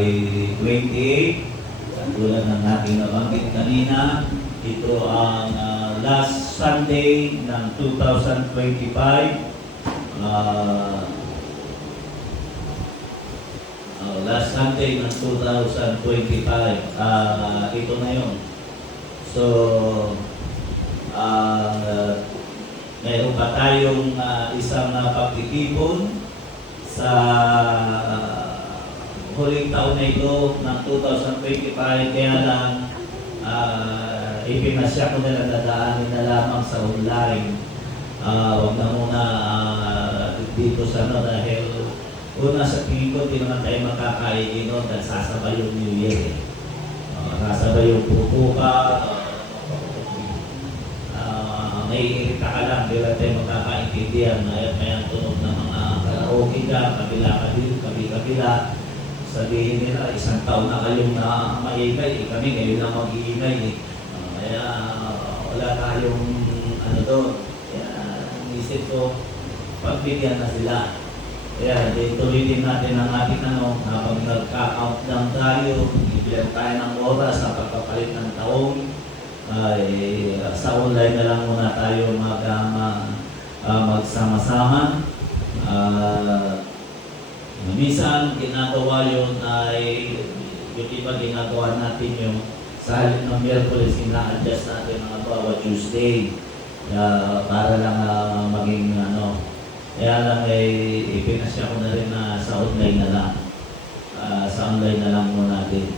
ay 28. Tulad ng ating nabanggit kanina, ito ang last Sunday ng 2025. Last Sunday ng 2025. Ito na yun. So, mayroon pa tayong isang pagtitipon sa huling taon na ito ng 2025, kaya lang ipinasya ko na lang dadaanin na lamang sa online. Huwag na muna dito sa dahil una sa tingin ko, di naman tayo makakain nun dahil sasabay yung New Year. Sasabay yung pupuka, naiirita ka lang, di lang tayo makakaintindihan. May ang tunog ng mga karaoke dyan, kabila. Sabihin nila, isang taon na kayong maingay, kami ngayon lang mag-iingay. Kaya wala tayong doon. Kaya isip ko, pagbigyan na sila. Kaya tuloy din natin ang ating habang nagka-countdown tayo, bibigyan tayo ng oras sa pagpapalit ng taon. Sa online na lang muna tayo magsama-sama. Minsan, ginagawa yun ay yung iba ginagawa natin yung sa halip ng Miyerkules, ina-adjust natin ang bawat Tuesday para lang maging kaya lang ipinasya ko na rin na sa online na lang. Sa online na lang muna natin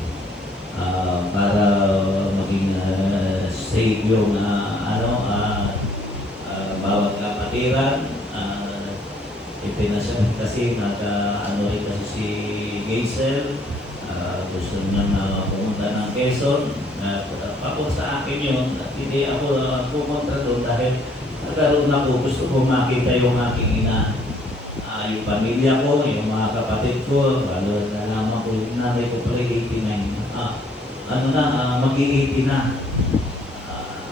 para maging safe yung bawat kapatiran. Ipinasya kasi rin kasi si Gaisel, gusto niya na pumunta ng Quezon. Ako sa akin yun, at hindi ako pumunta doon dahil nagkaroon ako, gusto ko makita yung aking ina. Yung pamilya ko, yung mga kapatid ko, nalaman ko yung nanay ko pala 89. Mag-i-80 na.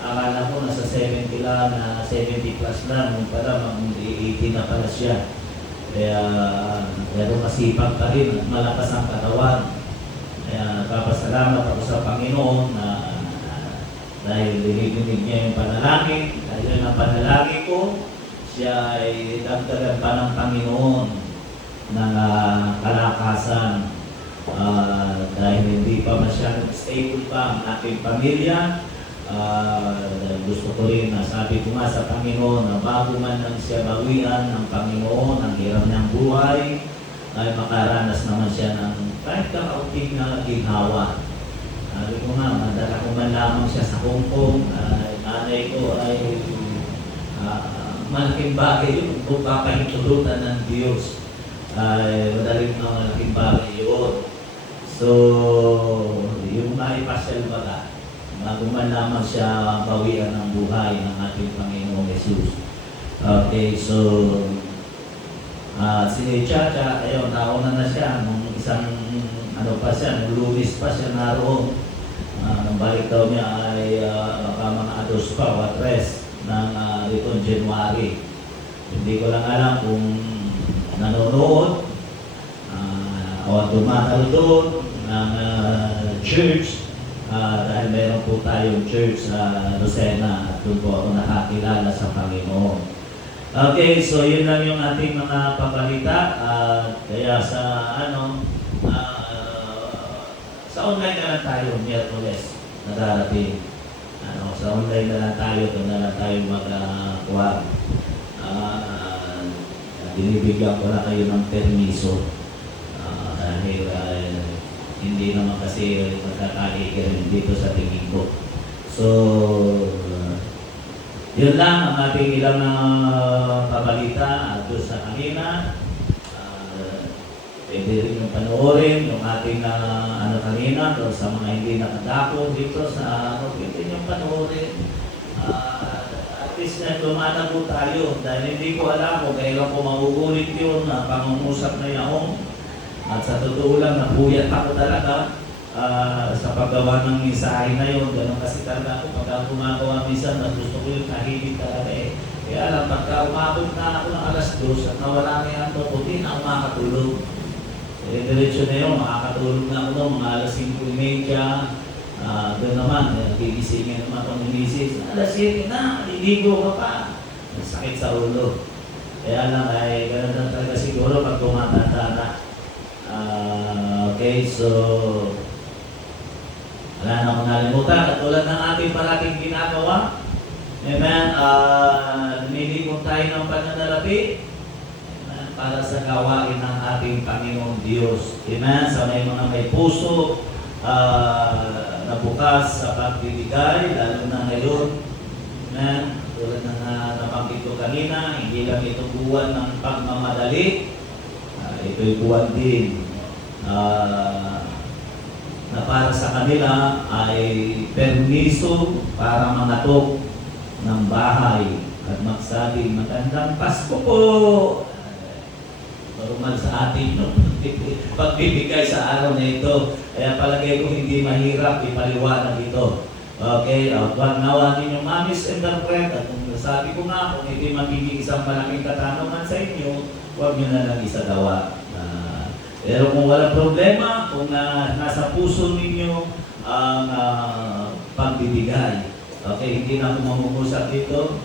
Akala ko nasa 70 lang, 70 plus lang, nung pala mag-80 na pala siya. Kaya masipag pa rin at malakas ang katawan. Kaya nagpapasalamat ako sa Panginoon na dahil dinidinig niya yung panalangin. Dahil ang panalangin ko, siya ay dagdagan pa ng Panginoon ng kalakasan. Dahil hindi pa masyadong stable pa ang ating pamilya. Gusto ko rin na sabi ko nga sa Panginoon na bago man lang siya bawian ng Panginoon ang hirap niyang buhay, ay makaranas naman siya ng kahit kakaunting na ginhawa. Sabi ko nga, madala ko man lamang siya sa Hong Kong. Nanay ko ay malaking bagay yun kung papahintulutan ng Diyos. Madaling malaking bagay yun. So, yung maipasyal baga, bago man lamang siya bawian ng buhay ng ating Panginoong Jesus. Okay, so si Chacha, ayun, nauna na siya nung isang pa siya, nung Lunes pa siya naroon. Nung balik daw niya ay baka mga 2 pa o 3 ng itong January. Hindi ko lang alam kung nanonood o dumatalo doon ng church. Dahil meron po tayong church sa Lucena at doon po ako nakakilala sa Panginoon. Okay, so yun lang yung ating mga pabalita. Kaya sa sa online na lang tayo, Miyerkules na darating. Sa online na lang tayo, doon na lang tayo magkuha. Binibigyan ko na kayo ng permiso. Dahil hindi naman kasi magkakaligin dito sa tingin ko. So, yun lang ang ating ilang pabalita doon sa kanina. Pwede rin yung panoorin, yung ating kanina, doon sa mga hindi nakadako dito sa pwede yung panoorin. At least na lumanago tayo dahil hindi ko alam kung kailan ko magugulit yun na pangungusap na yaong. At sa totoo lang, napuyat ako talaga sa paggawa ng mensahe na yun. Ganun kasi talaga ako pagka gumagawa minsan, mas gusto ko yung tahimik talaga eh. Kaya lang, pagka umabot na ako ng 2:00 at nawala na yan, hindi na ako makatulog. Diretso na yun, makakatulog na ako noon, mga alas 5:30. Doon naman, gigisingin naman itong misis. Alas 7 na, liligo ka pa. Sakit sa ulo. Kaya lang ay ganun lang talaga siguro pag tumatanda na. Okay, so wala na akong nalimutan. Katulad ng ating parating ginagawa. Amen. Lumilikong tayo ng pananalapi para sa gawain ng ating Panginoong Diyos. Amen. Sa may puso na bukas sa pagbibigay, lalo na ngayon. Amen. Tulad ng nabanggit ko kanina, hindi lang ito buwan ng pagmamadali. Ito'y buwan din na para sa kanila ay permiso para mangatok ng bahay at magsabing magandang Pasko po. Normal sa atin no? Pagbibigay sa araw na ito. Kaya palagay ko hindi mahirap ipaliwanag ito. Okay, huwag nawa ninyong ma-misinterpret. At kung sabi ko nga, kung hindi magiging isang malaking katanungan sa inyo, huwag nyo na lang isagawa. Pero kung walang problema, kung nasa puso ninyo ang pagbibigay, okay, hindi na ako mamumusap dito.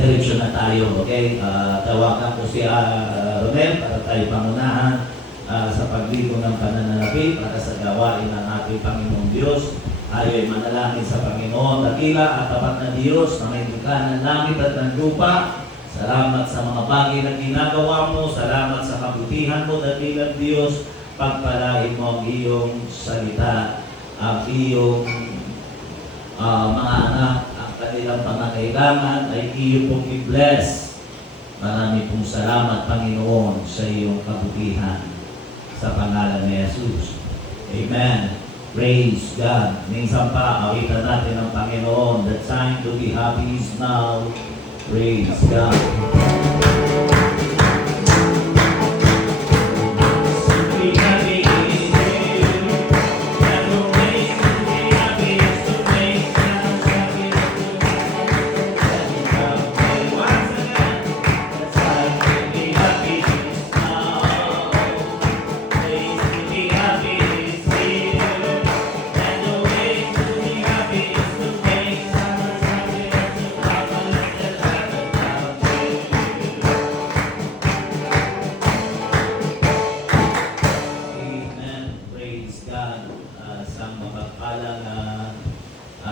Direksyon na tayo, okay? Tawagan ko si Romel para tayo pangunahan sa pagligo ng pananalapi para sa gawain ng ating Panginoong Diyos. Ayo'y manalangin sa Panginoon, dakila at tapat na Diyos na may likha ng langit at ng lupa. Salamat sa mga bagay na ginagawa mo. Salamat sa kabutihan mo, dakilang Diyos. Pagpalain mo ang iyong salita, ang iyong mga anak, ang kanilang pangangailangan ay iyo pong i-bless. Marami pong salamat, Panginoon, sa iyong kabutihan. Sa pangalan ni Jesus. Amen. Praise God. Minsan pa, awitan natin ang Panginoon. The time to be happy is now. Praise God.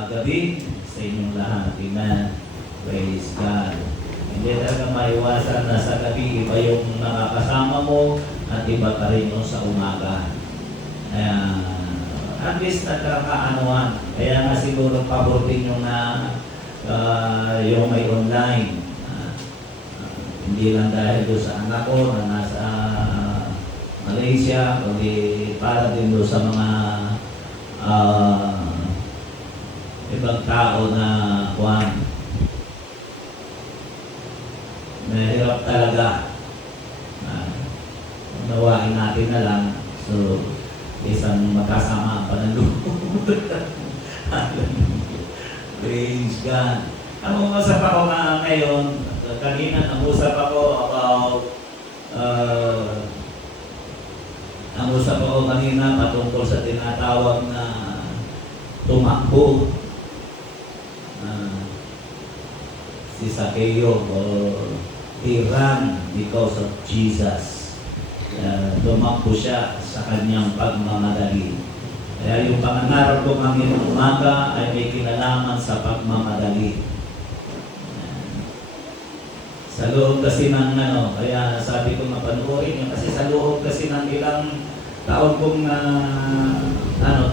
Gabi sa inyong lahat. Amen. Praise God. Hindi talaga maiwasan na sa gabi iba yung nakakasama mo at iba pa rin yung sa umaga. At least nagkakaanuan. Kaya nga siguro pabortin yung na yung may online. Hindi lang dahil doon sa anak ko na nasa Malaysia, kundi para din doon sa mga ibang tao na mahirap talaga. Nawain natin na lang. So, isang magkasama pa ng loob. Praise God. Ang umusap ako ngayon, kanina nangusap ako about nangusap ako kanina patungkol sa tinatawag na tumakbo. Si Zacchaeus he ran because of Jesus. Tumakbo siya sa kanyang pagmamadali. Kaya yung pangangarap ko kami ng umaga ay may kinalaman sa pagmamadali. Sa loob kasi ng kaya sabi ko mapanoorin nyo kasi sa loob kasi ng ilang taon kong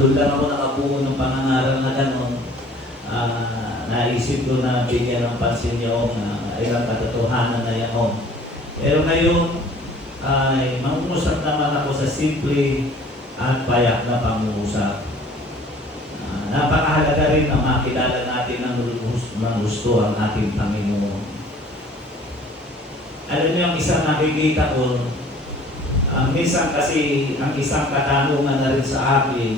doon lang ako nakabuo ng pangangarap na gano'n. Naisip ko na bigyan ng pansin yung ilang katotohanan na yan. Pero ngayon, ay mangungusap naman ako sa simple at payak na pangungusap. Napakahalaga rin na makilala natin ng gusto ang ating Panginoon. Alam niyo, ang isang nakikita ko, minsan kasi ang isang katanungan na rin sa akin,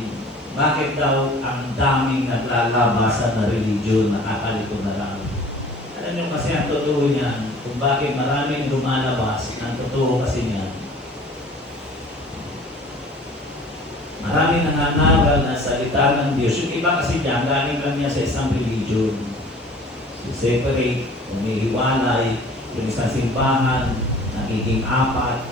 bakit daw ang daming naglalabasan na religiyon, nakakalito na lang. Alam niyo kasi ang totoo niyan, kung bakit maraming lumalabas. Ang totoo kasi niya, maraming nangangaral na salita ng Diyos. Yung iba kasi niya, galing lang niya sa isang religion. Separate, umihiwalay, yung isang simbahan, nagiging apat,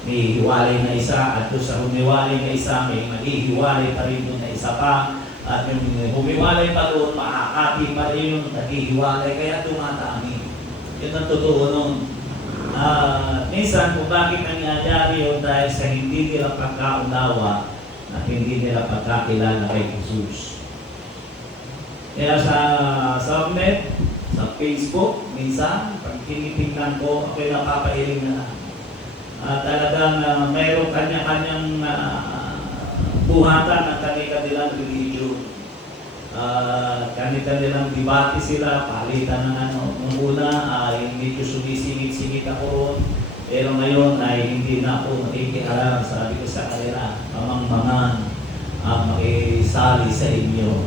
may hiwalay na isa, at doon sa humiwalay na isa, may maghihiwalay pa rin doon na isa pa, at yung humiwalay pa doon, maakati pa rin yung naghihiwalay, kaya dumadami. Yun ang totoo nun. Minsan kung bakit nangyayari yun dahil sa hindi nila pagkaunawa at hindi nila pagkakilala kay Jesus. Kaya sa subnet, sa Facebook, minsan, pag tinitingnan ko, ako'y napapailing na lang. Talagang mayroong kanya-kanyang buhatan ng kanilang religion. Kanilang debate sila, palitan ng ano. Nung una, hindi ko sumisingit-singit ako ron. Pero ngayon ay hindi na ako nakikialam. Sabi ko sa kanila, mamang-mangan ang makisali sa inyo.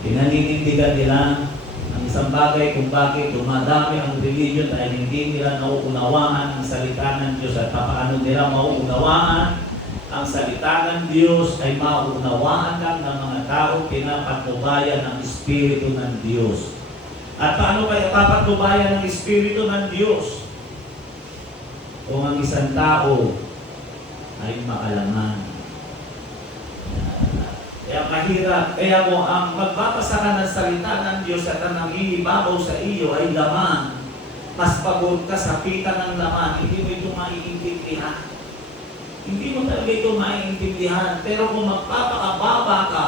Pinaninindigan nila ang isang bagay kung bakit dumadami ang religion ay hindi nila nauunawaan ang salita ng Diyos at paano nila mauunawaan ang salita ng Diyos ay mauunawaan lang ng mga tao pinapatnubayan ng Espiritu ng Diyos. At paano kaya papatnubayan ng Espiritu ng Diyos? Kung ang isang tao ay makalaman. Kaya mahirap. Kaya kung ang magbabasa ka ng salita ng Diyos at ang nangihibabaw sa iyo ay laman, mas pagod ka sa pita ng laman, hindi mo ito maiintindihan. Hindi mo talaga ito maiintindihan. Pero kung magpapakababa ka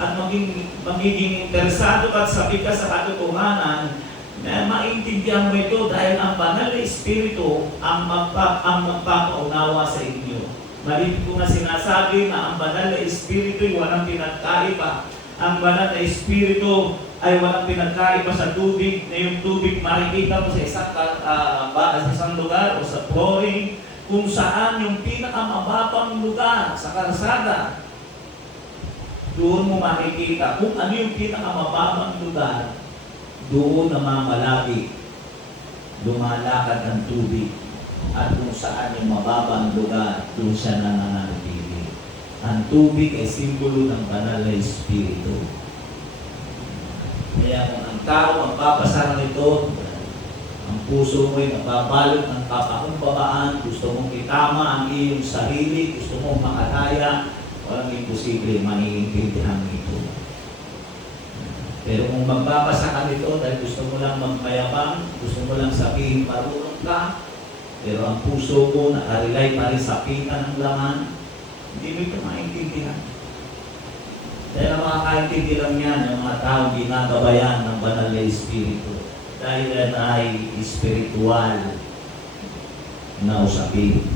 at magiging interesado ka at sabi ka sa katotohanan, maintindihan mo ito dahil ang banal na Espiritu ang magpapaunawa sa inyo. Marami ko nga sinasabi na ang banal na Espiritu ay walang pinagkaiba. Ang banal na Espiritu ay walang pinagkaiba sa tubig, na yung tubig makikita mo sa isang lugar o sa flooring, kung saan yung pinakamababang lugar sa kalsada. Doon mo makikita kung ano yung pinakamababang lugar, doon namamalagi, lumalakad ang tubig. At kung saan yung mababang lugar, doon siya nananatili. Ang tubig ay simbolo ng banal na Espiritu. Kaya kung ang tao magpapasa nito, ang puso mo ay nababalot ng kapakumbabaan, gusto mong itama ang iyong sarili, gusto mong makataya, walang imposible maiintindihan ito. Pero kung magbabasa ka nito dahil gusto mo lang magmayabang, gusto mo lang sabihin marunong ka, pero ang puso mo nakarelay pa rin sa pita ng laman, hindi mo ito maintindihan. Dahil ang makakaintindi lang yan, yung mga taong ginagabayan ng banal na Espiritu. Dahil yan ay espiritual na usapin.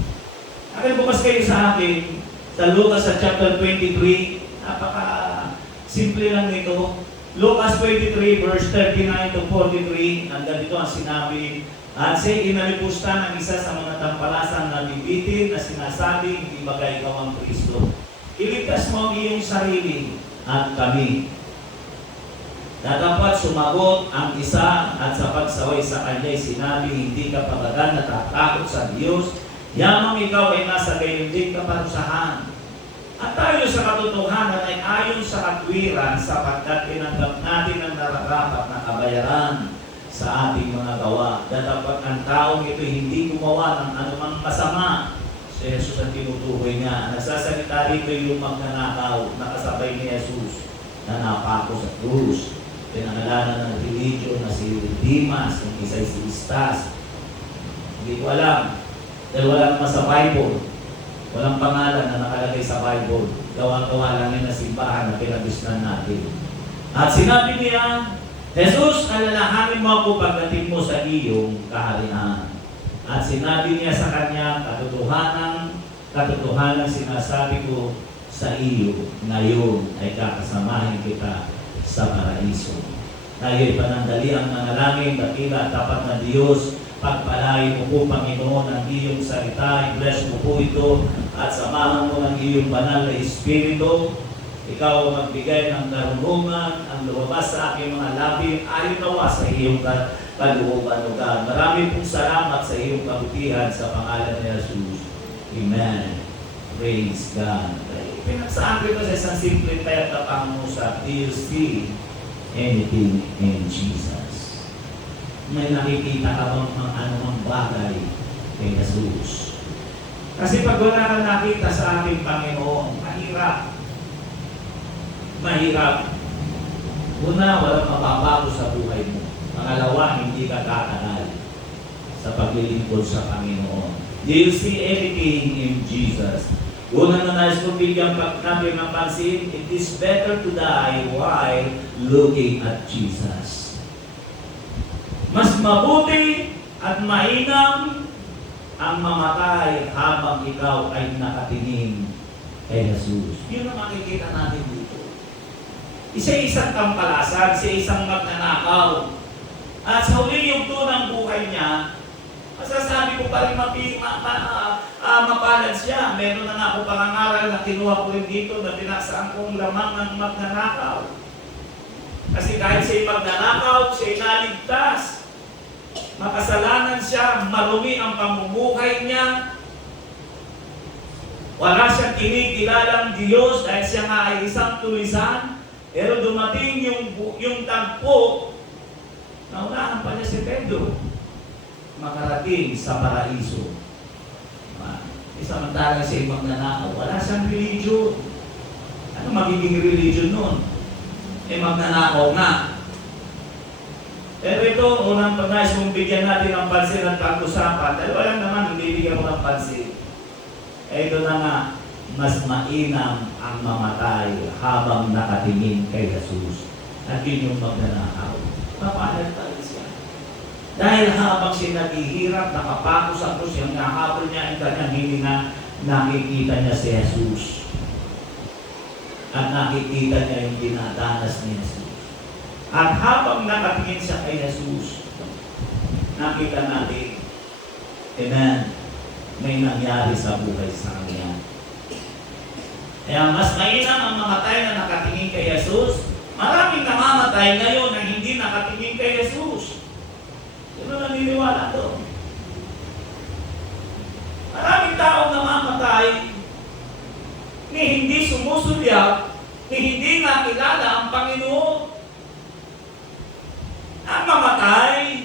Akin bukas kayo sa akin, sa Lucas sa chapter 23, napaka-simple lang nito. Lucas 23 verse 39 to 43, hanggang dito ang sinabi, at siya'y inalipusta ng isa sa mga tampalasang nabibitin na sinasabi, hindi bagay ikaw ang Kristo. Iligtas mo ang iyong sarili at kami. Dapat sumagot ang isa at sa pagsaway sa kanya'y sinabi, hindi ka pagagan natatakot sa Diyos, yamang ikaw ay nasa gayon din kaparusahan. At tayo sa katotohanan ay ayon sa katwiran sapagkat tinanggap natin ang nararapat na kabayaran sa ating mga gawa. Dapat ang taong ito hindi gumawa ng anumang masama. Si Jesus ang tinutukoy niya. Nagsasalita rito yung magnanakaw, nakasabay ni Jesus na napako sa krus. Pinangalanan ng religion na si Dimas, yung isa si Istas. Hindi ko alam. Dahil wala naman sa Bible. Walang pangalan na nakalagay sa Bible. Gawa-gawa lang yun na simbahan na pinagusnan natin. At sinabi niya, Jesus, alalahanin mo ako pagdating mo sa iyong kaharian. At sinabi niya sa kanya, katotohanan sinasabi ko sa iyo, ngayon ay kakasamahin kita sa paraiso. Tayo'y panandali ang manalangin, dakila at tapat na Diyos, pagpalain mo po, Panginoon, ang iyong salita, i-bless mo po ito, at samahan mo ng iyong banal na Espiritu. Ikaw ang magbigay ng karunungan, ang lumabas sa aking mga labi, ayon nawa sa iyong kalooban o God. Marami pong salamat sa iyong kabutihan sa pangalan ni Jesus. Amen. Praise God. Pinagsabi ko sa isang simple payat na pangusap, do you see anything in Jesus? May nakikita ka bang anumang bagay kay Jesus? Kasi pag wala kang nakita sa ating Panginoon, mahirap. Mahirap. Una, walang mababago sa buhay mo. Pangalawa, hindi ka kakagal sa paglilingkod sa Panginoon. Do you see anything in Jesus? Una na nais kong bigyan natin ng pansin, it is better to die while looking at Jesus. Mas mabuti at mainam ang mamatay habang ikaw ay nakatingin kay Jesus. Yun ang makikita natin dito. Isa-isang kampalasan, isa-isang magnanakaw. At sa huli yung tunang buhay niya, masasabi ko pa rin mapalad siya. Meron na nga ako pangangaral na kinuha ko rin dito na binasaan kong lamang ng magnanakaw. Kasi kahit siya'y magnanakaw, siya'y naligtas. Makasalanan siya, marumi ang pamumuhay niya. Wala siyang kinikilalang Diyos dahil siya nga ay isang tulisan. Pero dumating yung tagpo, naunahan pa niya si Pedro makarating sa paraiso. Samantalang siya magnanakaw, wala siyang religion. Ano magiging religion nun? Magnanakaw nga. Pero ito, unang nais kong bigyan natin ng pansin at pag-usapan. Dahil walang naman, hindi bigyan mo ng pansin. Ito na nga, mas mainam ang mamatay habang nakatingin kay Jesus. At yun yung magnanakaw. Papalag tayo siya. Dahil habang siya naghihirap, nakapako sa krus, yung nahabol niya ang kanyang hininga, nakikita niya si Jesus. At nakikita niya yung dinadanas ni Jesus. At habang nakatingin siya kay Jesus, nakita natin, amen, may nangyari sa buhay sa kanya. Kaya mas mainam ang mamatay na nakatingin kay Jesus. Maraming namamatay ngayon na hindi nakatingin kay Jesus. Sino naniniwala doon? Maraming taong namamatay ni hindi sumusulya, ni hindi nakilala ang Panginoon. Ang mamatay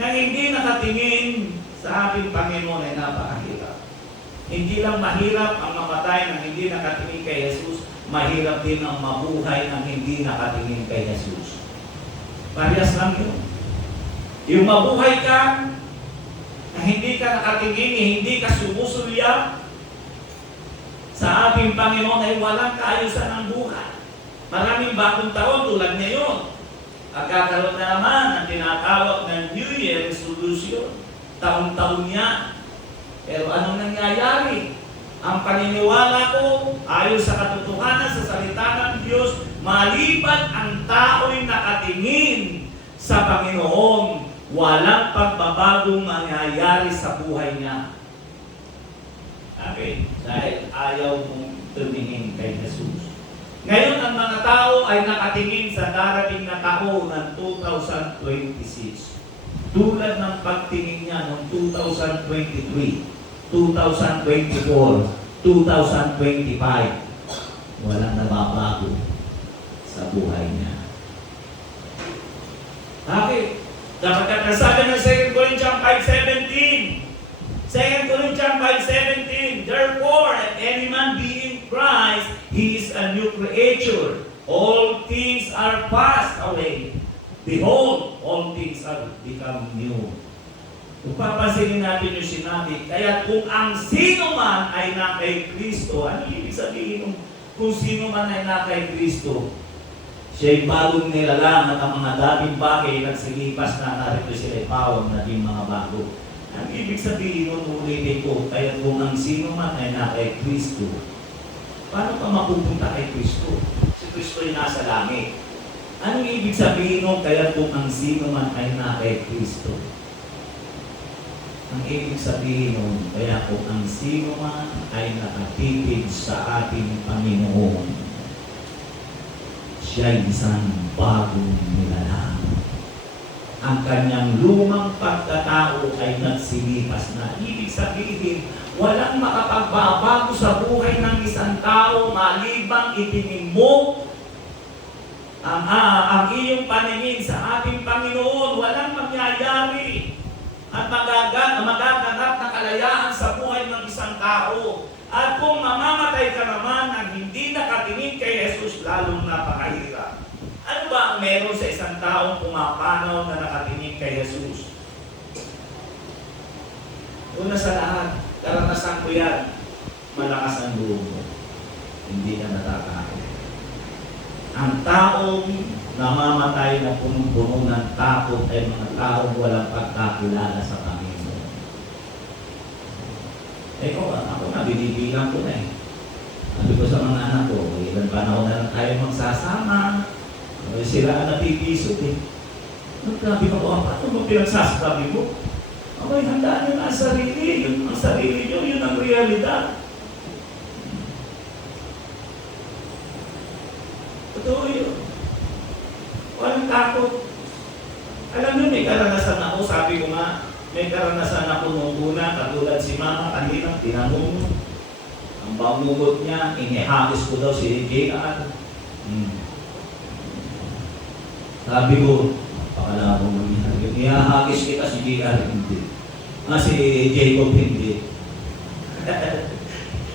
na hindi nakatingin sa ating Panginoon ay napakahirap. Hindi lang mahirap ang mamatay na hindi nakatingin kay Jesus, mahirap din ang mabuhay ng hindi nakatingin kay Jesus. Parehas lang yun. Yung mabuhay ka, na hindi ka nakatingin, hindi ka sumusulya sa ating Panginoon ay walang kaayusan ng buhay. Maraming bagong taon tulad ngayon. Agkakaroon na naman ang tinatawag ng New Year Resolution. Taon-taon niya. Pero anong nangyayari? Ang paniniwala ko, ayon sa katotohanan sa salita ng Diyos, maliban ang tao'y nakatingin sa Panginoon, walang pagbabagong mangyayari sa buhay niya. Okay? Dahil ayaw mong tumingin kay Jesus. Ngayon, ang mga tao ay nakatingin sa darating na taon ng 2026. Tulad ng pagtingin niya noong 2023, 2024, 2025, walang nababago sa buhay niya. Okay. Dapat nasabi ng 2 Corinthians 5:17. 2 Corinthians 5:17. Therefore, if any man be in Christ, he is a new creature. All things are passed away. Behold, all things are become new. Kung papansinin natin yung sinabi, kaya kung ang sino man ay na kay Kristo, ano ibig sabihin kung sino man ay na kay Kristo? Siya'y bagong nilalang at ang mga dating bagay nagsilipas na narito sila'y pawang naging mga bago. Ang ibig sabihin nun, ulitin ko, kaya kung ang sino man ay na kay Kristo, paano ka mapupunta kay Kristo? Si Kristo ay nasa langit. Anong ibig sabihin nun, kaya kung ang sino man ay na kay Kristo? Ang ibig sabihin nun, kaya kung ang sino man ay nakatitig sa ating Panginoon, siya'y isang bagong nilalang. Ang kanyang lumang pagkatao ay nagsilipas na. Ibig sabihin, walang makapagbabago sa buhay ng isang tao malibang itinim mo ang iyong paningin sa ating Panginoon. Walang mangyayari at magaganap na kalayaan sa buhay ng isang tao. At kung mamamatay ka naman ng hindi nakatingin kay Jesus, lalong napakahirap. Ano ba ang meron sa isang taong pumapanaw na nakatingin kay Jesus? Una sa lahat, karanasan ko yan, malakas ang loob mo. Hindi ka natatakot. Ang taong namamatay na punong-puno ng takot ay mga taong walang pagkakilala sa Panginoon. Ako na, binibilang ko na eh. Sabi ko sa mga anak ko, ilang panahon na lang tayo magsasama. Sila ang napipisot eh. Nagkabi ko, paano mo pinagsasabi mo? Abay, handaan nyo na ang sarili. Yun ang sarili nyo, yun ang realidad. Totoo yun. Walang takot. Alam nyo, may karanasan ako, sabi ko nga, may karanasan ako nung una, katulad si Mama, kanina, tinanong mo. Ang bangungot niya, inihagis ko daw si JR. Sabi ko, pakalabong nangyari. Inihagis kita si JR, hindi. Si Jacob, hindi.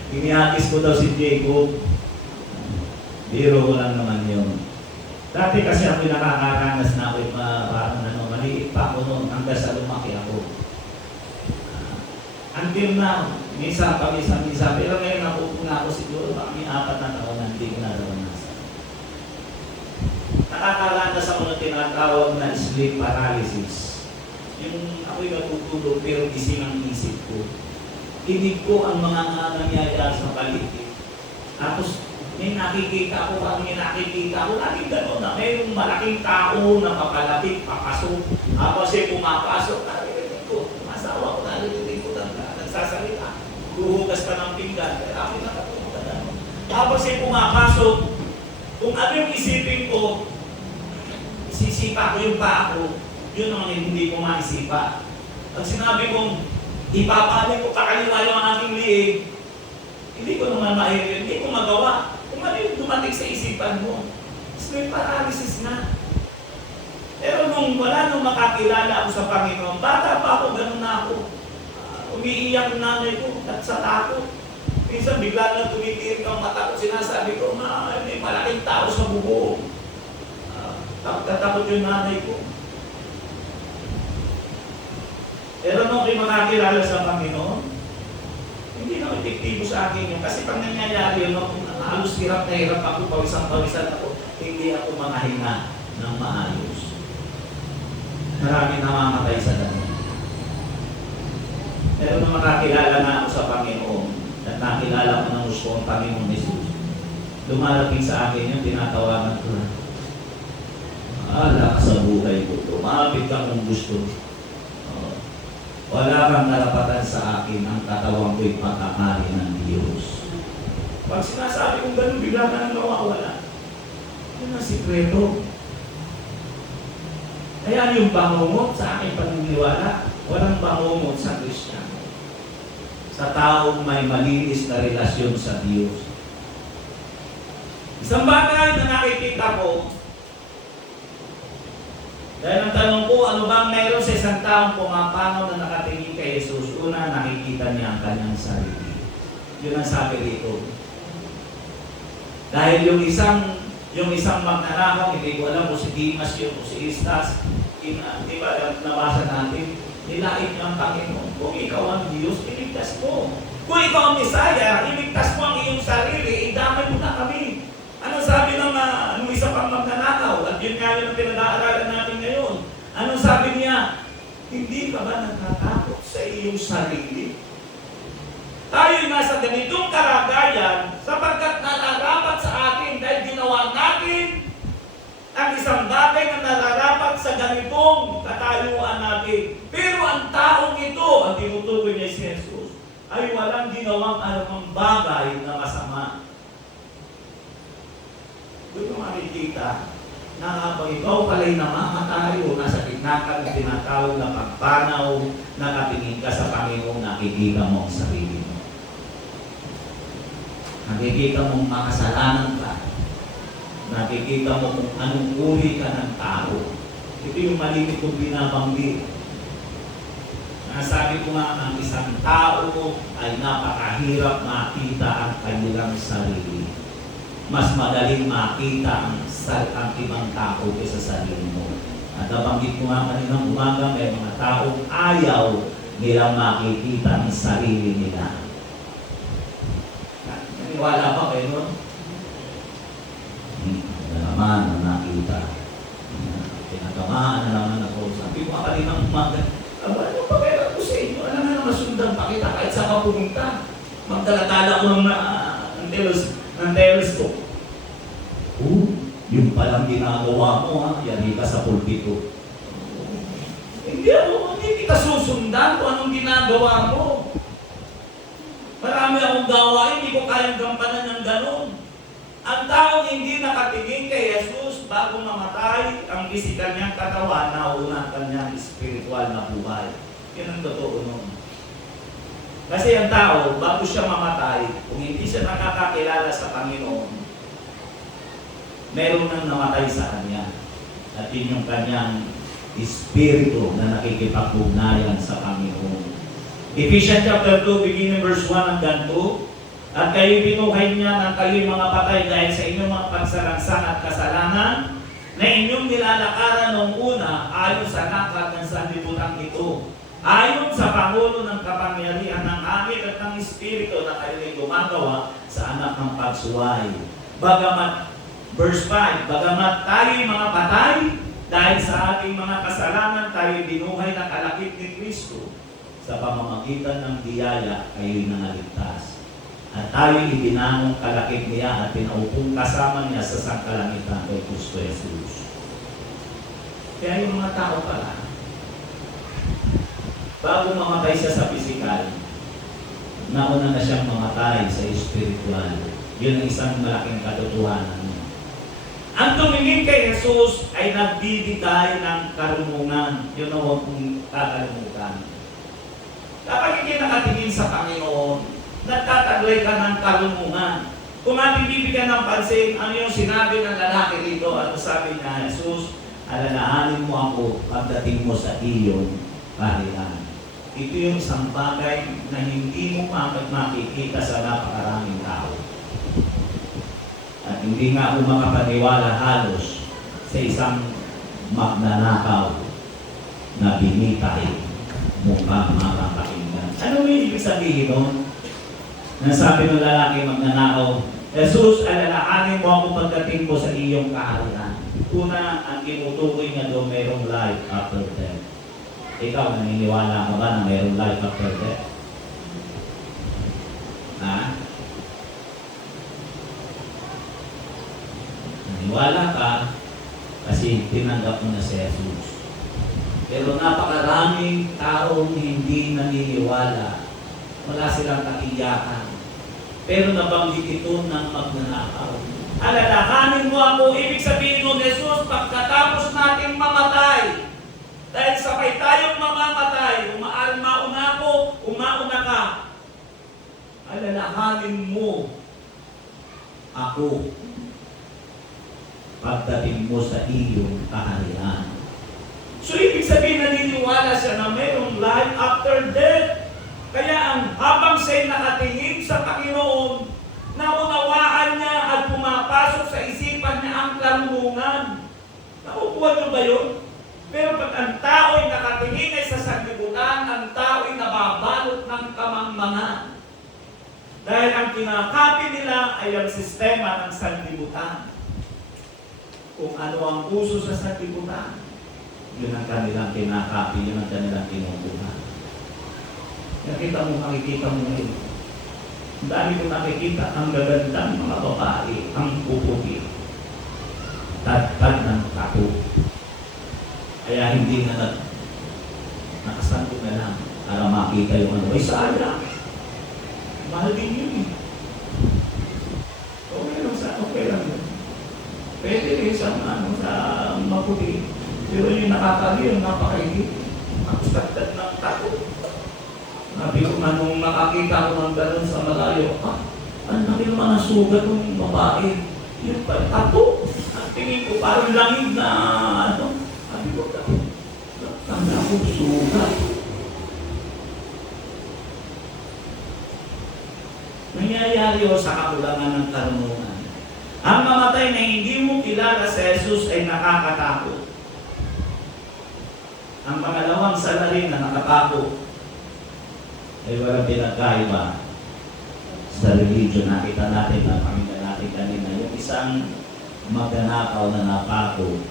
Inihagis ko daw si Jacob. Biro ko lang naman yun. Dati kasi ako nakakaranas na ako parang maliit pa ako noon hanggang sa lumaki ako. Until now, minsan, pero ngayon napupuna ako siguro baka may 4 na taon na hindi ko naranasan. Nakakaranas ako ng tinatawag na sleep paralysis. Yung ako'y natutulog pero gising ang isip ko. Tinig ko ang mga nangyayari sa paligid. Tapos, may nakikita ko, laging gano'n na mayroong malaking tao na papalapit, papasok. Tapos pumapasok, narinig ko, masawa ko, narinig ko nagsasalita. Huhugas pa ng pinggan, kaya ako nakatulog na. Tapos pumapasok, kung ano yung isipin ko, isisipa ko yung paa ko, yun ang hindi ko maisipa. Pag sinabi kong, ipapalit ko kakaliwa yung aking liig, hindi ko naman hindi ko magawa. Kung ano yung dumating sa isipan mo, sleep paralysis na. Pero nung makakilala ako sa Panginoon, bata pa ako, ganun na ako. Umiiyak yung nanay ko at sa takot. Minsan bigla lang tumitirik ang mata ko, sinasabi ko, may malaking tao sa bubong. Tatakot yung nanay ko. Pero nung makakilala sa Panginoon, hindi na epektibo sa akin yun. Kasi pag nangyayari yun, halos hirap na hirap ako, pawisan ako, hindi ako makahinga ng maayos. Maraming namamatay sa dami. Pero nung makakilala na ako sa Panginoon, at nakilala ko ng gusto ang Panginoon Jesus, lumalapit sa akin yung tinatawagan ko na, ala ka sa buhay ko, lumapit ka kung gusto. Wala kang karapatan sa akin, ang katawan ko'y pagkakari ng Diyos. Pag sinasabi kong ganun, bigla ka nang nawawala. Yun ang sikreto. Kaya yung bangungot sa aking paniniwala, walang bangungot sa Kristiyano. Sa taong may malinis na relasyon sa Diyos. Isang bagay na nakikita ko, dahil ang tanong ko, ano bang meron sa isang taong pumapanaw na nakatingin kay Jesus? Una, nakikita niya ang kanyang sarili. Yun ang sabi rito. Dahil yung isang magnanakaw, hindi ko alam kung si Dimas yun, kung si Istas, di ba, nabasa natin, nilait niya ang Panginoon. Kung ikaw ang Diyos, iligtas mo. Kung ikaw ang Misaya, iligtas mo ang iyong sarili, idamay mo na kami. Ano sabi ng isa pang magnanakaw? At yun nga yung pinag-aaralan natin ngayon. Anong sabi niya? Hindi ka ba natatakot sa iyong sarili? Tayo'y nasa ganitong karagayan sapagkat nararapat sa atin dahil ginawa natin ang isang bagay na nararapat sa ganitong katayuan natin. Pero ang taong ito, ang tinutukoy niya si Jesus, ay walang ginawang anumang bagay na masama. Doon mo makikita na habang ikaw pala'y namamatay o nasa gitna ka ng tinatawag na pagpanaw, nakatingin ka sa Panginoon, nakikita mo ang sarili mo. Nakikita mong makasalanan ka. Nakikita mo kung anong uri ka ng tao. Ito yung malimit kong binabanggit. Nasabi ko nga, ang isang tao ay napakahirap makita ang kanilang sarili. Mas madaling makita ang ibang tao kaysa sa sarili mo. At nabanggit ko nga kaninang umaga, may mga taong ayaw nilang makikita ang sarili nila. Naniwala ba kayo nun? Na naman ang nakita. Pinatamaan na naman ako. Sabi ko nga kaninang umaga, ano pa kaya ako sa inyo? Alam na masundan pa kita kahit saan ka pumunta. Magdala-dala ko ng telescope. Yung palang ginagawa mo, ha? Yari ka sa pulpito. Hindi kita susundan kung anong ginagawa mo. Marami akong gawain, hindi ko kayang gampanan ng ganon. Ang taong hindi nakatingin kay Jesus bago mamatay, ang pisikal niyang katawan, nauna ang kanyang spiritual na buhay. Yan ang totoo nun. Kasi ang tao, bago siya mamatay, kung hindi siya nakakakilala sa Panginoon, meron nang namatay sa kanya. At yun yung kanyang espiritu na nakikipag-ugnayan sa Panginoon. Ephesians chapter 2, beginning verse 1 hanggang 2. At kayo binuhay niya ng kayo'y mga patay dahil sa inyong mga pagsalansan at kasalanan na inyong nilalakaran noong una ayon sa nakal ng sanlibutan ito. Ayon sa Pangulo ng kapangyarihan ng angel at ng Espiritu na kayo'y gumagawa sa anak ng pagsuway. Bagamat Verse 5, bagamat tayo'y mga patay, dahil sa ating mga kasalanan, tayo'y binuhay ng kalakip ni Kristo. Sa pamamagitan ng biyaya, kayo'y nangaligtas. At tayo'y ibinanong kalakip niya at pinaupong kasama niya sa sangkalangitan kay Kristo Jesus. Kaya yung mga tao pala, bago mamatay siya sa pisikal, nauna na siyang mamatay sa espiritual. Yun ang isang malaking katotohanan. Ang tumingin kay Jesus ay nagbibigay ng karunungan. Yun ang huwag kong kakalimutan. Kapag hindi nakatingin sa Panginoon, nagtataglay ka ng karunungan. Kung ating bibigyan ng pansin, ano yung sinabi ng lalaki dito? Ano sabi niya? Jesus, alalahanin mo ako pagdating mo sa iyong kaharian. Ito yung isang bagay na hindi mo makikita sa napakaraming tao. At hindi nga ako makapaniwala halos sa isang magnanakaw na binitay mukha makapakinggan. Ano yung ibig sabihin nun? Nasabi ng lalaki magnanakaw, Jesus, alalahanin mo ako pagdating mo sa iyong kaharian. Una, ang tinutukoy niya doon, mayroong life after death. Ikaw, naniniwala ka ba na mayroong life after death? Ha? Wala ka kasi tinanggap mo na si Jesus. Pero napakaraming taong hindi naniniwala. Wala silang katiyakan. Pero nabanggit ito ng magnanakaw. Alalahanin mo ako, ibig sabihin mo, Jesus, pagkatapos natin mamatay, dahil sabay tayong mamamatay, mauna ko, umauna ka, alalahanin mo ako pagdating mo sa iyong kaharian. So, ibig sabihin naniniwala siya na mayroong life after death. Kaya habang siya'y nakatingin sa Panginoon, naunawaan niya at pumapasok sa isipan niya ang karunungan. Nakukuha niyo ba yun? Pero pag ang tao'y nakatingin ay sa sanlibutan, ang tao'y nababalot ng kamangmangan. Dahil ang kinakapi nila ay ang sistema ng sanlibutan. Kung ano ang uso sa sanlibutan, yun ang kanilang kinakapi, yun ang kanilang kinukuha. Makikita mo ngayon. Ang dami ko nakikita, ang gagandang mga babae, ang pupugi. Tatad ng tato. Kaya hindi na nakasanto na lang para makita yung ano. Ay, sayang. Mahal din yun eh. Okay lang yun. ng maputi. Pero yung nakakaliw, napakaigit. Tapos dagdag ng takot. Sabi ko nga nung nakakita ko ng gano'n sa malayo, ang laki naman ang sugat ng babae. Yung tato. Ang tingin ko parang langid na ano. Sabi ko, tanda ko sugat. Nangyayari o sa kakulangan ng karunungan. Ang mamatay na hindi mo kilala sa Jesus ay nakakatakot. Ang pangalawang salarin na nakatakot ay walang pinagkaiba sa religion. Nakita natin na pakinggan natin kanina. Yung isang magnanakaw na napako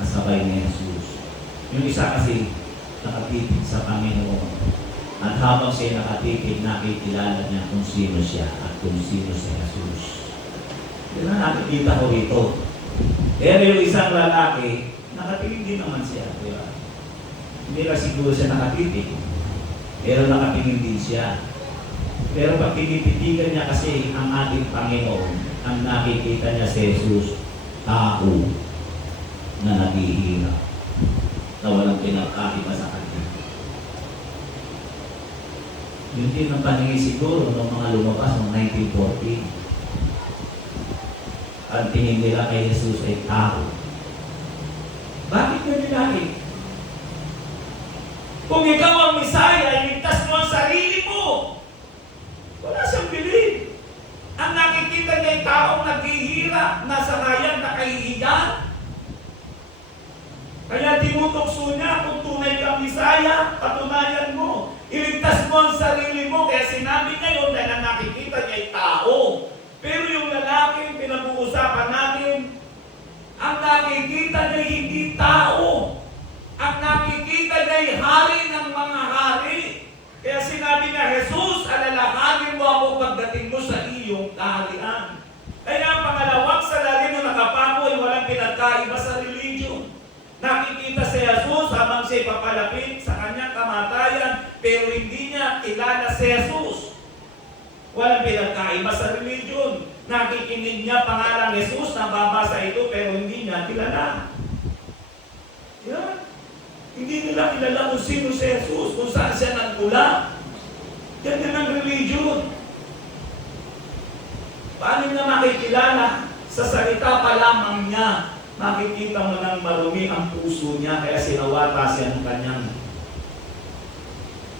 kasabay ni Jesus. Yung isa kasi nakatipid sa Panginoon. At habang siya nakatipid, nakikilala niya kung sino siya at kung sino si Jesus. Yun ang nakikita ko rito. Pero yung isang lalaki, nakatingin din naman siya. Diba? Hindi lang siguro siya nakatipid. Pero nakatingin din siya. Pero pag tinititigan niya kasi ang ating Panginoon, ang nakikita niya si Jesus, tao na naghihirap, na walang pinagkaiba sa kanya. Yun din ang paningin siguro ng mga lumabas noong 1940. Ang tingin nila kay Jesus ay tao. Bakit ka nilaki? Kung ikaw ang Misaya, iligtas mo ang sarili mo. Wala siyang bilib. Ang nakikita niya ay taong naghihirap, nasa rayang nakahihiyan. Kaya tinutokso niya kung tunay kang Misaya, patunayan mo. Iligtas mo ang sarili mo. Kaya sinabi niya yun dahil ang nakikita niya ay tao. Pero yung lalaki, pinag-uusapan natin, ang nakikita niya hindi tao. Ang nakikita niya ay hari ng mga hari. Kaya sinabi niya, Jesus, alalahanin mo ako pagdating mo sa iyong kaharian. Kaya ang pangalawang salarin na nakapako ay walang pinagkaiba sa religion. Nakikita si Jesus habang siya papalapit sa kanyang kamatayan, pero hindi niya kilala si Jesus. Walang pinagkaiba sa religion. Nakikinig niya pangalang Jesus, nababasa ito, pero hindi niya kilala. Yan. Hindi nila kilala kung sino si Jesus, kung saan siya nagmula. Yan din ang religion. Paano na makikilala? Sa salita pa lamang niya, makikita mo nang marumi ang puso niya, kaya sinawata siya ng kanyang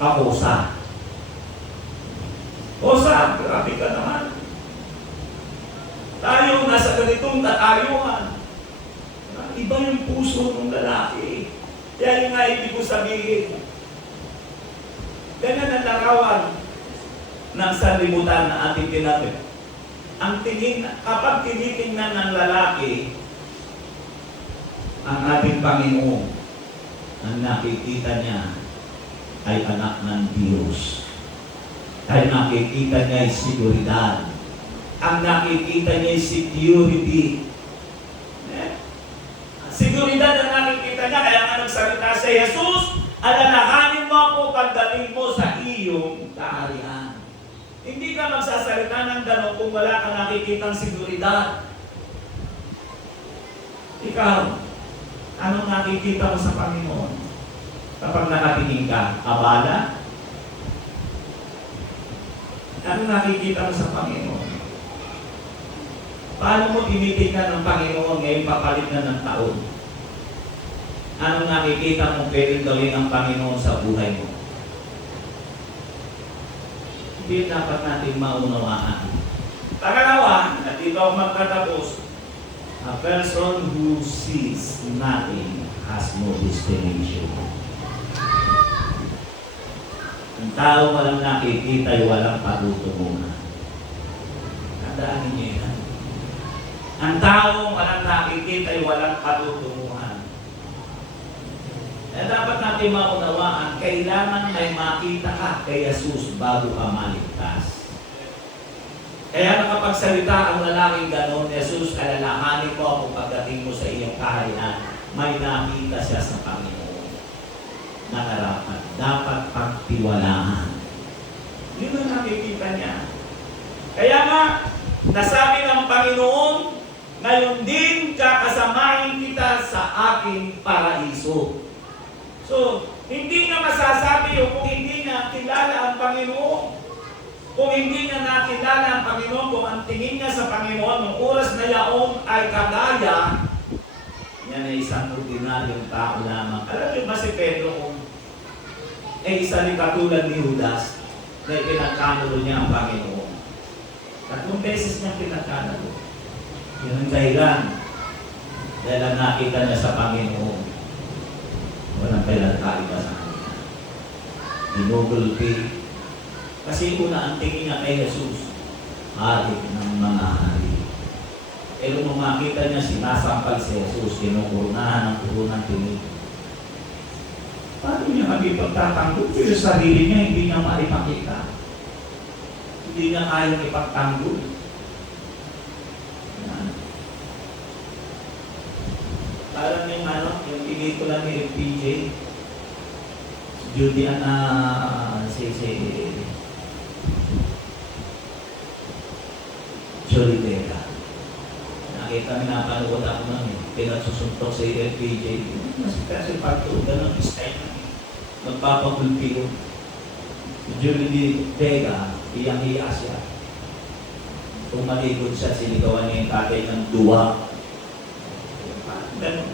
kapusa. Osa, grabe ka naman. Tayo nasa ganitong katayuan. Iba yung puso ng lalaki. Kaya yung nga ibig ko sabihin, ganyan ang larawan ng sanlibutan na ating tinatid. Ang tingin, kapag tinitingnan ng lalaki, ang ating Panginoon, ang nakikita niya ay anak ng Diyos. Ay nakikita niya ay seguridad. Ang nakikita niya ay security. Seguridad ang nakikita niya, kaya nga nagsalita si Jesus, alalahanin mo ako pagdating mo sa iyong kaharian. Hindi ka magsasalita ng gano'n kung wala kang nakikitang seguridad. Ikaw, anong nakikita mo sa Panginoon? Kapag nakatingin ka, abala? Anong nakikita mo sa Panginoon? Paano mo tinitingnan ng Panginoon ngayon papalit na ng taon? Anong nakikita mo pwedeng gawin ng Panginoon sa buhay mo? Hindi dapat natin maunawaan. Pangalawa, at dito ako magtatapos, a person who sees nothing has no destination. Ang tao walang nakikita ay walang patutunguhan. Tandaan niyo yan. Ang tao walang nakikita ay walang patutunguhan. Kaya dapat natin maunawaan, kailangan may makita ka kay Jesus bago ka maligtas. Kaya nakapagsalita ang lalaking gano'n, Jesus, alalahanin mo ako pagdating mo sa iyong kaharian, may nakita siya sa Panginoon na dapat pagtiwalaan. Yun ang nakikita niya. Kaya nga, nasabi ng Panginoon, ngayon din kakasamahin kita sa aking paraiso. So, hindi niya masasabi yun kung hindi niya kilala ang Panginoon. Kung hindi niya nakilala ang Panginoon, kung ang tingin niya sa Panginoon, ng oras na yaong ay kagaya, yan ay isang ordinaryong tao lamang. Alam niyo ba si Pedro kung isa rin katulad ni Judas na pinagkanulo niya ang Panginoon? 3 beses niya pinagkanulo. Yun ang dahilan. Dahil ang nakita niya sa Panginoon, walang kailan-kaiba sa kanya. Dinugulpi. Kasi una ang tingin niya kay Jesus, hari ng mga hari. Pero nung makita niya sinasampal si Jesus, kinukurunahan ng kurunang tinig. Paano niya kami pagtatanggol? Pero sarili niya hindi niya maipakita. Hindi niya kayang ipagtanggol. Parang yung yung pelikula ni PJ, Julian Jolitera. Nakita mo, napanood ako namin, pinagsusuntok sa LPJ. Kasi pagtuod ka ng style namin. Magpapagulpi yun. Jolitera, iyang-iya siya. Tumalikod siya, sinigawan niya yung tatay ng duwa. Ganun.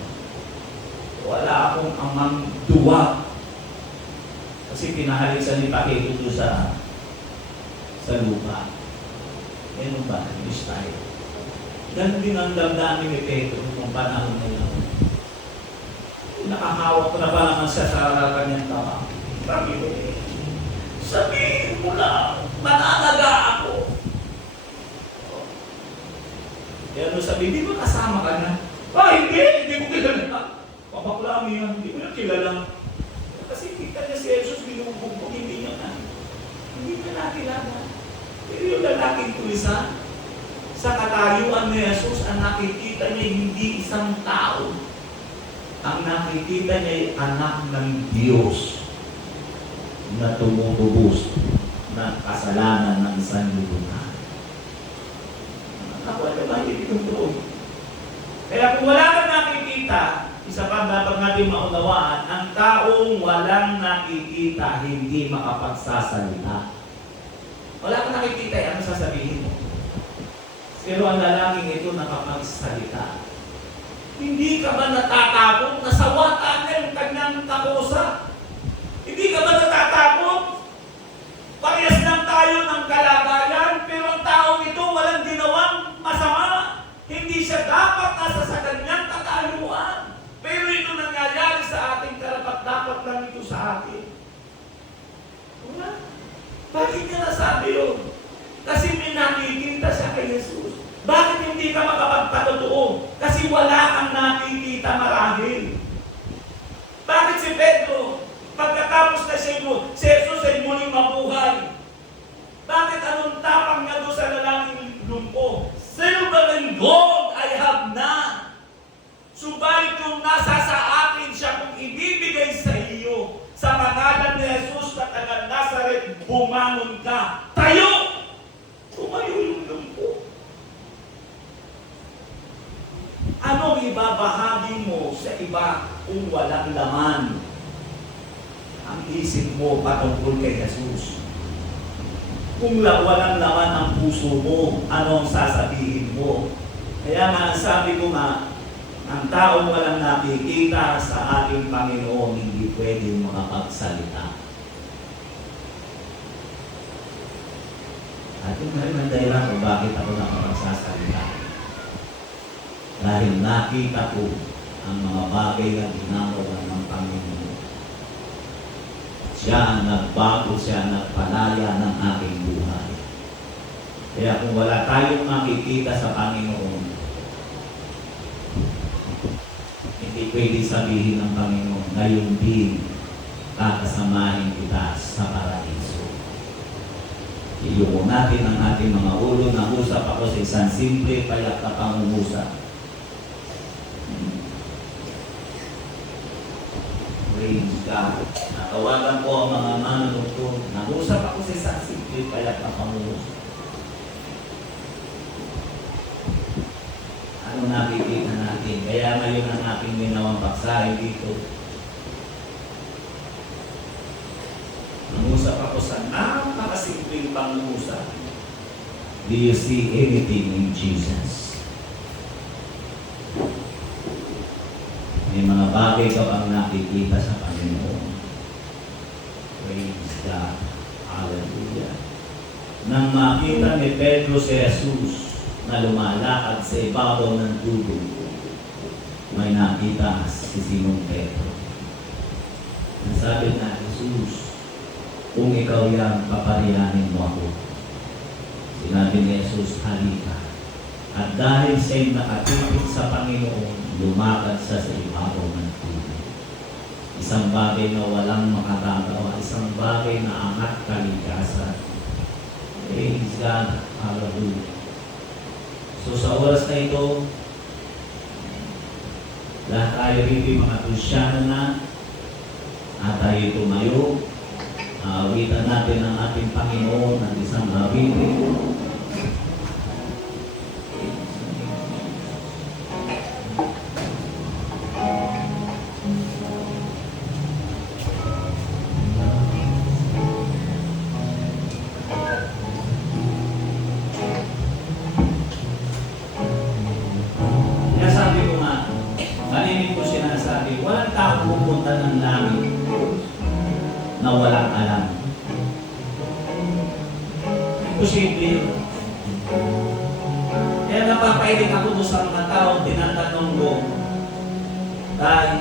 Wala akong amang duwa. Kasi pinahalik sa ni Pakito doon sa lupa. Ganun ba? Yung style. Ganun din ang damdamin ni Pedro kung panahon na yun. Nakahawak ko na pa naman siya sa kanyang tawa. Sabihin mo lang, mananaga ako. Kaya ano sabi, di ba kasama ka na? Hindi ko kilala. Papaklami yan, hindi ko na kilala. Kasi kita niya si Jesus, binubugbog, hindi niya na. Hindi niya nakilala. Pero yung lalaking tulisan, sa katayuan ni Jesus, ang nakikita niya hindi isang tao. Ang nakikita niya ay anak ng Diyos na tumutubos ng kasalanan ng sanlibutan. Ako ay naman itutuloy. Kaya kung wala kang nakikita, isa pa dapat natin maunawaan, ang taong walang nakikita, hindi makapagsasalita. Wala kang nakikita, ano sasabihin mo? Pero ang lalaking ito nakapagsalita. Hindi ka ba natatakot na sawatan niya yung kanyang kakusa? Hindi ka ba natatakot? Parehas lang tayo ng kalagayan, pero ang taong ito walang ginawang masama. Hindi siya dapat nasa sa kanyang katayuan. Pero ito nangyayari sa ating karapat-dapat lang ito sa atin. Wala. Bakit niya nasabi yun? Kasi may nakikita siya kay Jesus. Bakit hindi ka makapagpatotoo? Kasi wala kang nakikita marahil. Bakit si Pedro, pagkatapos na siya si Jesus ay muling mabuhay? Bakit anong tapang niya doon sa lalaking lumpo? Silver and gold I have none. Subalit yung nasa sa akin siya kung ibibigay sa iyo, sa pangalan ni Jesus na taga Nazaret, bumangon ka. Tayo! Tumayo yung lumpo. Ano ibabahagi mo sa iba kung walang laman ang isip mo patungkol kay Jesus? Kung walang laman ang puso mo, ano ang sasabihin mo? Kaya nga, sabi ko nga, ang taong walang nakikita sa ating Panginoon, hindi pwedeng makapagsalita. At yun na rin ang dahilan kung bakit ako nakapagsasalita. Dahil nakita ko ang mga bagay na ginagawa ng Panginoon. Siya ang nagbago, siya ang nagpalaya ng aking buhay. Kaya kung wala tayong makikita sa Panginoon, hindi pwede sabihin ng Panginoon, ngayon din kakasamahin kita sa paraiso. Iyuko natin ang ating mga ulo. Nangusap ako sa isang simple payak na pangungusap. Praise God. Natawagan po ang mga manunod ko. Nangusap ako sa isang simple payak na pangungusap. kung nakikita natin. Kaya ngayon ang aking ginawang paksahe dito. Nangusap ako sa napakasimpleng pangusap. Do you see anything in Jesus? May mga bagay ka bang nakikita sa Panginoon? Praise God. Hallelujah. Nang makita ni Pedro si Jesus na lumalakad sa ibabaw ng tubig, may nakita si Simon Pedro. Sabi na, Jesus, kung ikaw yan, papariyanin mo ako. Sinabi ni Jesus, halika. At dahil siya'y nakatipid sa Panginoon, lumakad siya sa ibabaw ng tubig. Isang bagay na walang makagagawa, isang bagay na angat kalikasan. Praise God. Hallelujah. So sa oras na ito, lahat tayo rin mga Kristyano na at tayo tumayo. Awitan natin ang ating Panginoon ng isang awitin. Kaya sabi ko nga, kaninin ko sinasabi, walang tao pupunta ng langit na walang alam. Imposible yun. Kaya napapailing ako doon sa mga tao, tinatanong ko, dahil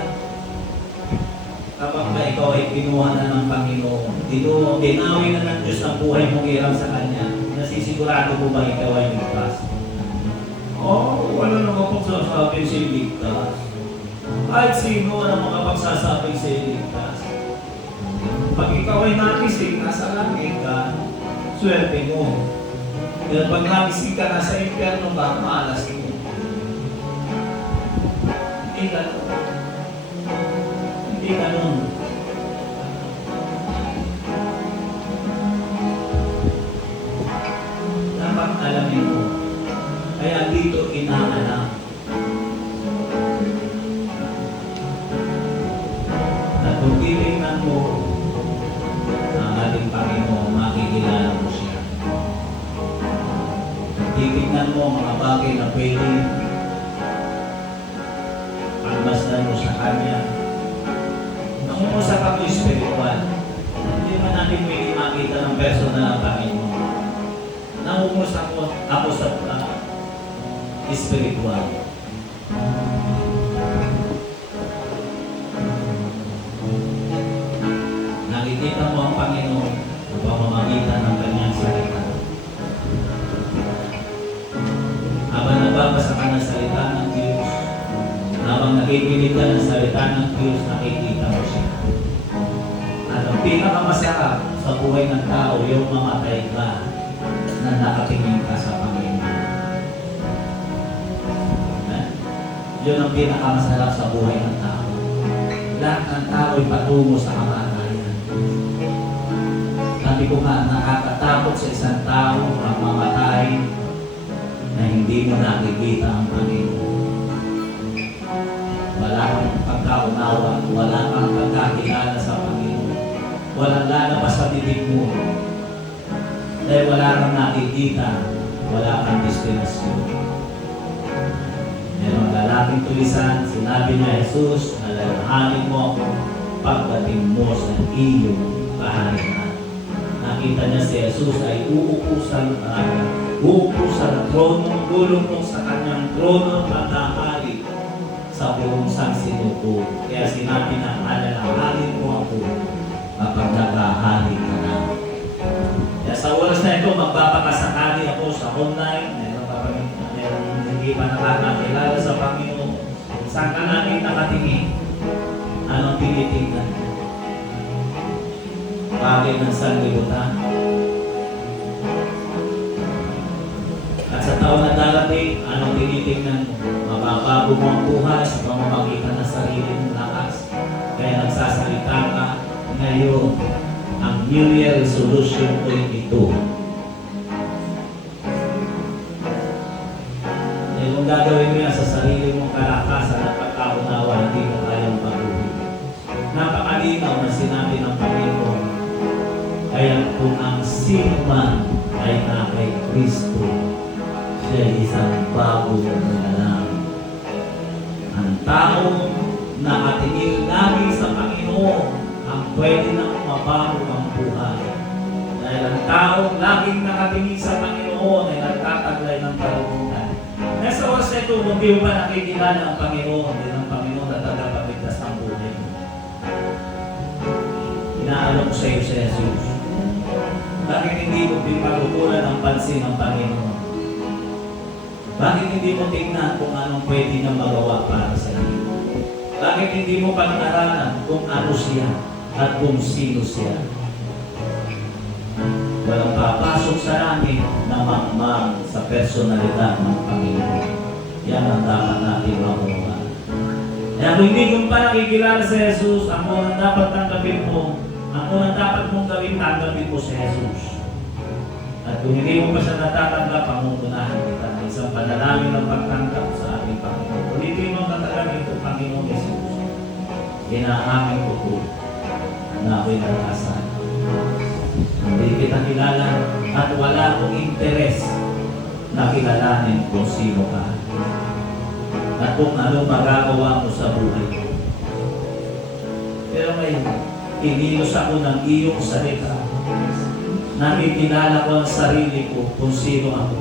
kapag ba ikaw ay kinuha na ng Panginoon, dinawi na ng Diyos ang buhay mong hirap sa Kanya, nasisigurado ko ba ikaw ay ligtas? Wala namang pagsasabing siya ligtas. Kahit sino na makapagsasabing siya ligtas. Pag ikaw ay nakisig, nasa langit ka, swerte mo. Dahil pag nakisig ka, nasa impyerno ka, maalasing mo. Hindi ganun. Hindi ganun. Dapat alamin mo. Kaya dito inaalam. At kung titingnan mo, ang ating Panginoon, makikilala mo siya. Titignan mo mga bagay na pwede pagmasdan mo sa Kanya. Nangungusap ako spiritual. Hindi naman natin pwede makita ng personal ang Panginoon. Nangungusap ako sa spiritual. Nakikita mo ang Panginoon sa pamamagitan ng Kanyang salita. Habang nagbabasa ka ng salita ng Diyos, habang nakikinig ka ng salita ng Diyos, nakikita mo siya. At ang pinakamasarap sa buhay ng tao, yung mamatay ka na nakatingin ka sa Panginoon. Yun ang pinakamasarap sa buhay ng tao. Lahat ng tao ay patungo sa kamatayan. Sabi ko nga, nakakatakot sa isang tao ang mamatay na hindi mo nakikita ang Panginoon. Wala kang pagkaunawa, wala kang pagkakilala sa Panginoon. Walang lalabas sa bibig mo. Dahil wala kang nakikita, wala kang destinasyon. Merong lalaking tulisan, sinabi niya, Jesus, nalalahanin mo ako pagdating mo sa iyong kaharian. Nakita niya si Jesus ay uupo sa trono, lulungkot sa kanyang trono at nahari sa buong sansinuko. Kaya sinabi na, alalahanin mo ako kapag nakahari ka na. Kaya sa oras na ito, magpapakasakali ako sa online. Hindi pa nakakakilala sa Panginoon. Saan ka namin nakatingin? Anong tinitingnan? Bagay ng sanlibutan. At sa taon na darating, anong tinitingnan mo? Mababago mo ang buhay sa pamamagitan ng sarili mong lakas. Kaya nagsasalita ka ngayon. Ang New Year resolution ko ito. kung gagawin mo yan sa sarili mong kalakasan at pagkaunawa, hindi mo kayang mabuhay. Napakalinaw na sinabi ng Panginoon, kaya kung ang sino man ay na kay Kristo, siya ay isang bagong nilalang. Ang taong nakatingin lagi sa Panginoon ang pwede nang mabago ang buhay. Dahil ang taong laging nakatingin sa Panginoon ay nagtataglay ng kalungkutan. Nasa oras na ito, kung di mo pa nakikilala ang Panginoon, din ang Panginoon na tagapagligtas ng buhay mo. Inaalok sa iyo si Jesus. Bakit hindi mo pinagkukulan ang pansin ng Panginoon? Bakit hindi mo tingnan kung anong pwede niyang magawa para sa iyo? Bakit hindi mo pag-aralan kung ano siya at kung sino siya? Walang papasok sa langit na makmang sa personalidad ng Panginoon. Yan ang dapat natin makuha. Kaya kung hindi mo pa nakikilala si Jesus, ang unang dapat tanggapin mo, ang unang dapat mong gawin, tanggapin mo si Jesus. At kung hindi mo pa siya natatanggap, pangungunahan kita ng isang panalangin ng pagtanggap sa ating Panginoon. Ulitin mo ang katalangin ko, Panginoon Jesus. Inaamin ko po na ako'y nalasan. Hindi kita kilala at wala akong interes na kilalanin kung sino ka. At kung ano magagawa mo sa buhay ko. Pero ngayon, kinilos ako ng iyong salita. Nakikilala ko ang sarili ko kung sino ako.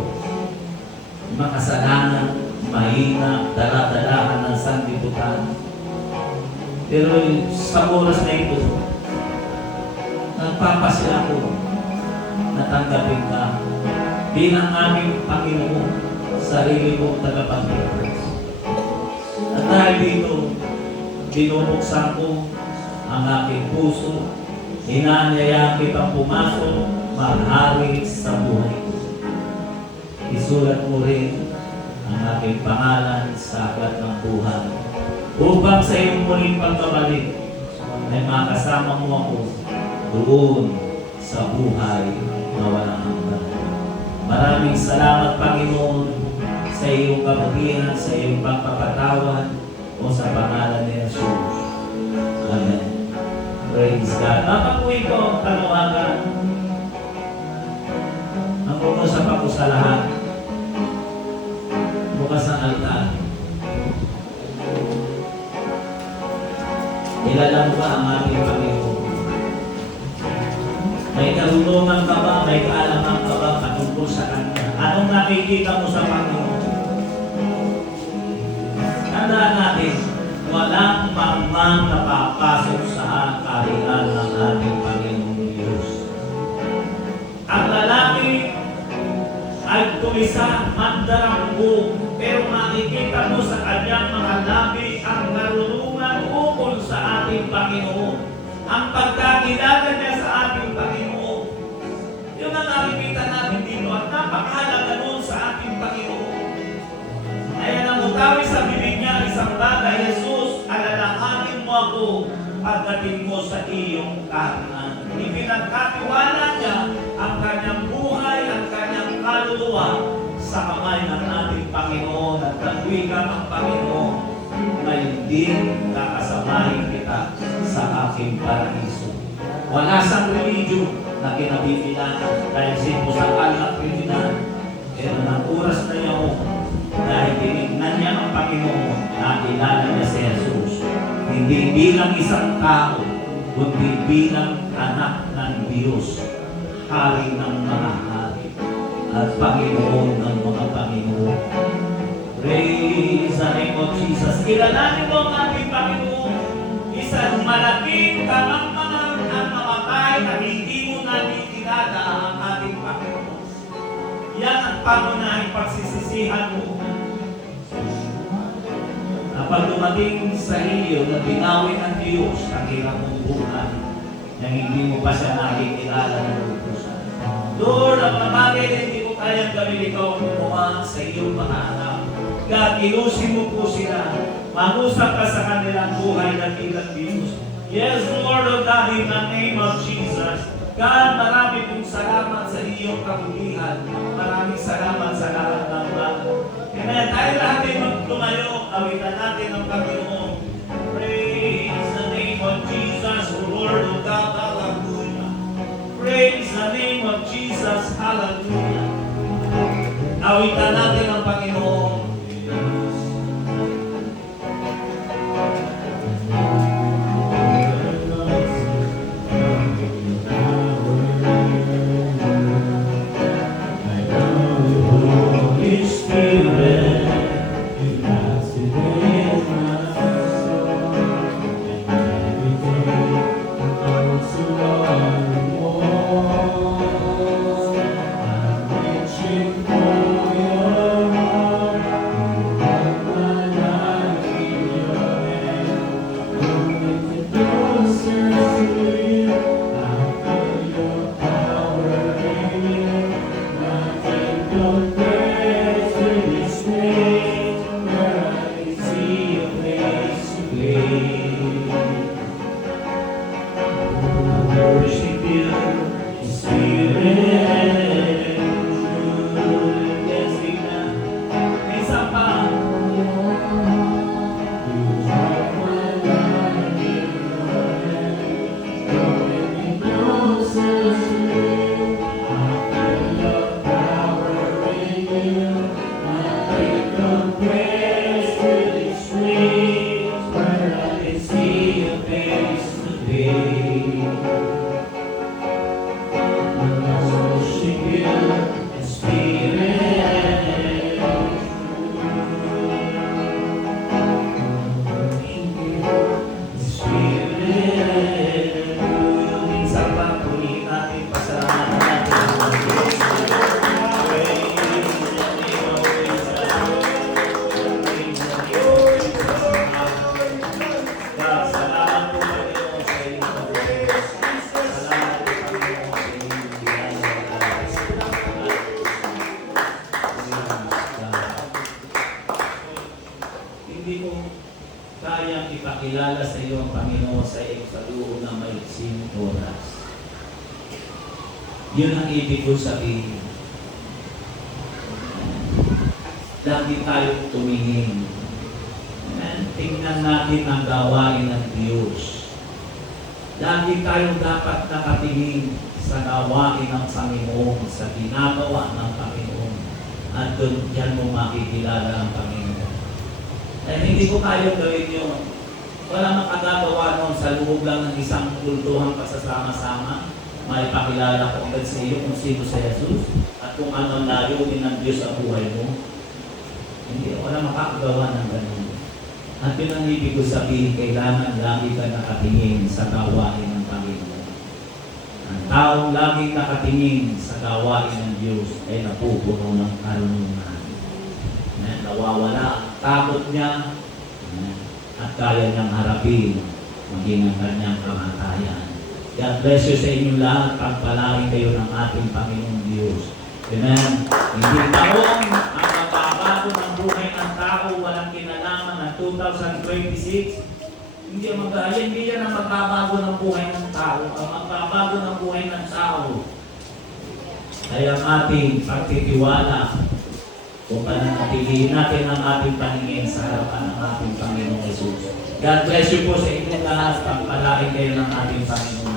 Makasalanan, mahina, daladalahan ng sanlibutan. Pero sa oras na ito, nagpapasya ko na tanggapin ka bilang aming Panginoon, sarili kong tagapagligtas. At dahil dito, binubuksan ko ang aking puso, inaanyayaan kitang pumasok, maghari sa buhay ko. Isulat mo rin ang aking pangalan sa aklat ng buhay, upang sa iyong muling pagbabalik ay makasama mo ako doon sa buhay na walang hanggan. Maraming salamat, Panginoon, sa iyong kabutihan, sa iyong pagpapatawad o sa pangalan ni Jesus. Amen. Praise God. Napakuwi ko ang kanawagan. Ang umusap ako sa lahat. Bukas ang altar. Ilalang ba ang ating Panginoon? May karunungan ka ba? May kaalaman ka ba patungkol sa Kanya? Anong nakikita mo sa Panginoon? Tandaan natin, walang mangmang napapasok sa kaharian ng ating Panginoong Diyos. Ang lalaki ay tumisa, mandaranggo, pero makikita mo sa kanyang mga labi ang karunungan ukol sa ating Panginoon. Ang pagkakilala niya sa ating Panginoon. Yun ang nakikita natin dito at napakahalaga nun sa ating Panginoon. Kaya namutawi sa bibig niya isang bagay, Jesus, alalahanin mo ako pagdating mo sa iyong kahanan. Ipinagkatiwala niya ang kanyang buhay, ang kanyang kaluluwa sa kamay ng ating Panginoon at nagwigan ang Panginoon na hindi kakasamahin kita sa aking paraiso. Wala sa religion na kinabibilangan dahil simpo sa alak kriminal. Pero ng oras na niya dahil tinignan niya ang Panginoon, nakilala niya si Jesus. Hindi bilang isang tao, kundi bilang anak ng Diyos, hari ng mga hari, at Panginoon ng mga Panginoon. Praise the name of Jesus. Kilalanin mo ang ating Panginoon. Isang malaking kamangmangan ang namatay na hindi mo nakikilala ang ating Panginoon. Yan ang pangunahing pagsisisihan mo. Kapag dumating sa iyo na binawi ng Diyos ang hirap mong buhay, na hindi mo pa siya nakikilala ng lupusan. Lord, ang mga bagay na hindi mo kayang gawin, ikaw gumawa sa iyong mga anak. God, ilusin mo po sila. Mangusap ka sa kanilang buhay na bilang Diyos. Yes, Lord of God, in the name of Jesus. God, marami pong salamat sa iyong kabutihan. Maraming salamat sa lahat ng bagay. Amen. Tayo lahat ay maglumayo. Awitan natin ang Panginoon. Praise the name of Jesus, O Lord of God. Hallelujah. Praise the name of Jesus. Hallelujah. Awitan natin ang Panginoon. Hindi mo kayang ipakilala sa iyo ang Panginoon sa iyong saluho na maiksing oras. Yun ang ibig ko sabihin. Lagi tayong tumingin. Tingnan natin ang gawain ng Diyos. Lagi tayong dapat nakatingin sa gawain ng Panginoon, sa ginagawa ng Panginoon. At doon yan mo makikilala ang Panginoon. Eh, hindi ko kaya gawin yun. Wala makagagawa nun sa loob lang ng isang kultuhang pasasama-sama. May pakilala ko agad sa iyo kung sino sa Jesus at kung ano ang layunin ng Diyos sa buhay mo. Hindi, wala makakagawa ng ganun. At yun ang ibig ko sabihin, kailangan lagi ka nakatingin sa gawain ng Panginoon. Ang taong laging nakatingin sa gawain ng Diyos ay napupuno ng karunungan. Nawawala ang takot niya at kaya niyang harapin maging ang kanyang kamatayan. God bless you sa inyong lahat. Pagpalain kayo ng ating Panginoong Diyos. Amen. Hindi taong ang magbabago ng buhay ng tao walang kinalaman ng 2026. Hindi yan ang magbabago ng buhay ng tao. Ang magbabago ng buhay ng tao ay ang ating pagtitiwala kung pananatilihin natin ang ating paningin sa harapan ng ating Panginoong Jesus. God bless you po sa inyong lahat. Pagpalain kayo ng ating Panginoon.